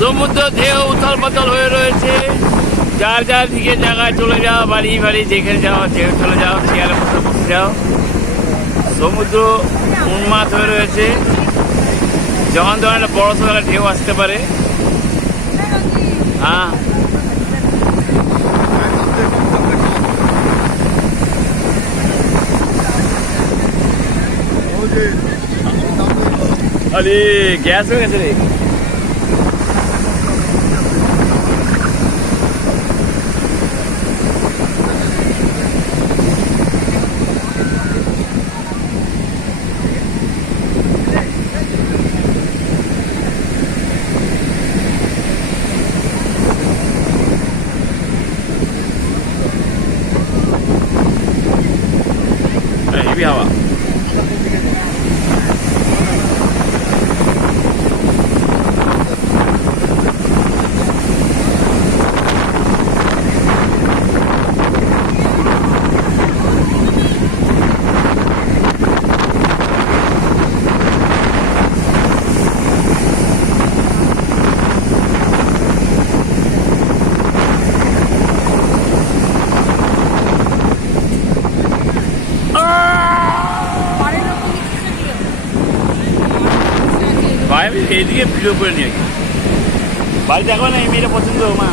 সমুদ্র ঢেউ উথাল পাতাল হয়ে রয়েছে। যার যার দিকে জায়গায় চলে যাও, বাড়ি বাড়ি যেখানে যাও ঢেউ চলে যাও, চেয়ারে বসে বসে যাও। সমুদ্র উন্মাদ হয়ে রয়েছে, যখন তখন একটা বড় সড়ো ঢেউ আসতে পারে। হ্যাঁ, আরে গ্যাস হয়ে গেছে রে। হেভি হাওয়া। ভাই আমি এইদিকে ভিডিও করে নিয়ে বাড়ি দেখো না, এই মেয়েটা পছন্দ মা।